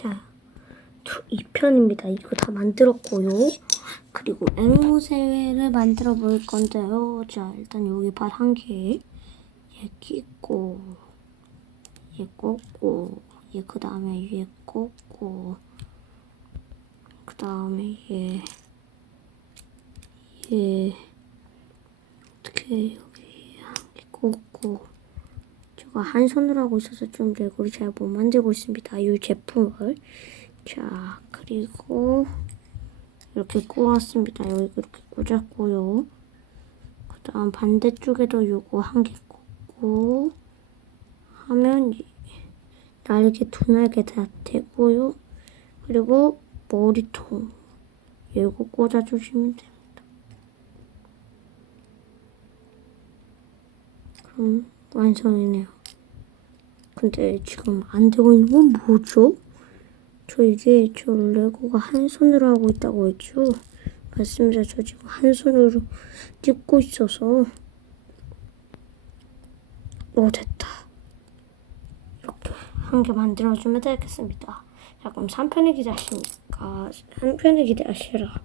자, 2편입니다. 이거 다 만들었고요. 그리고 앵무새를 만들어 볼 건데요. 자, 일단 여기 발 한 개. 얘 끼고, 얘 꽂고, 얘 그 다음에 얘 꽂고, 그 다음에 얘, 얘, 어떻게 여기 한 개 꽂고, 제가 한 손으로 하고 있어서 좀 레고를 잘 못 만들고 있습니다. 이 제품을. 자, 그리고 이렇게 꼬았습니다. 여기 이렇게 꽂았고요. 그 다음 반대쪽에도 요거 한 개 꽂고 하면 이- 날개 두 날개 다 되고요. 그리고 머리통 요거 꽂아주시면 됩니다. 그럼 완성이네요. 근데 지금 안 되고 있는 건 뭐죠? 저 이게 저 레고가 한 손으로 하고 있다고 했죠? 맞습니다. 저 지금 한 손으로 찍고 있어서 오 됐다. 이렇게 한 개 만들어주면 되겠습니다. 자 그럼 3편을 기대하시니까 3편을 기대하시라.